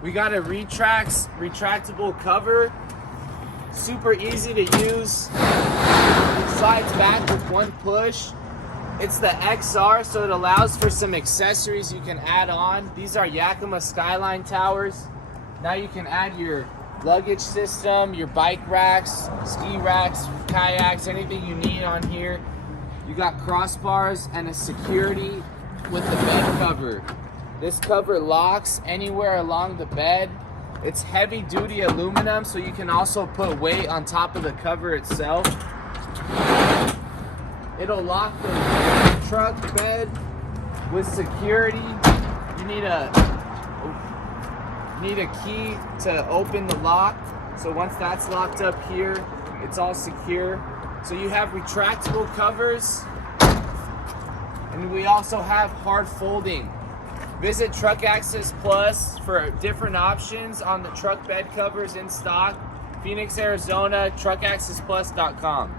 We got a Retrax retractable cover. Super easy to use. It slides back with one push. It's the XR, so it allows for some accessories you can add on. These are Yakima Skyline towers. Now you can add your luggage system, your bike racks, ski racks, kayaks, anything you need on here. You got crossbars and a security with the bed cover. This cover locks anywhere along the bed. It's heavy duty aluminum, so you can also put weight on top of the cover itself. It'll lock the truck bed with security. You need a key to open the lock. So once that's locked up here, it's all secure. So you have retractable covers, and we also have hard folding. Visit Truck Access Plus for different options on the truck bed covers in stock. Phoenix, Arizona, truckaccessplus.com.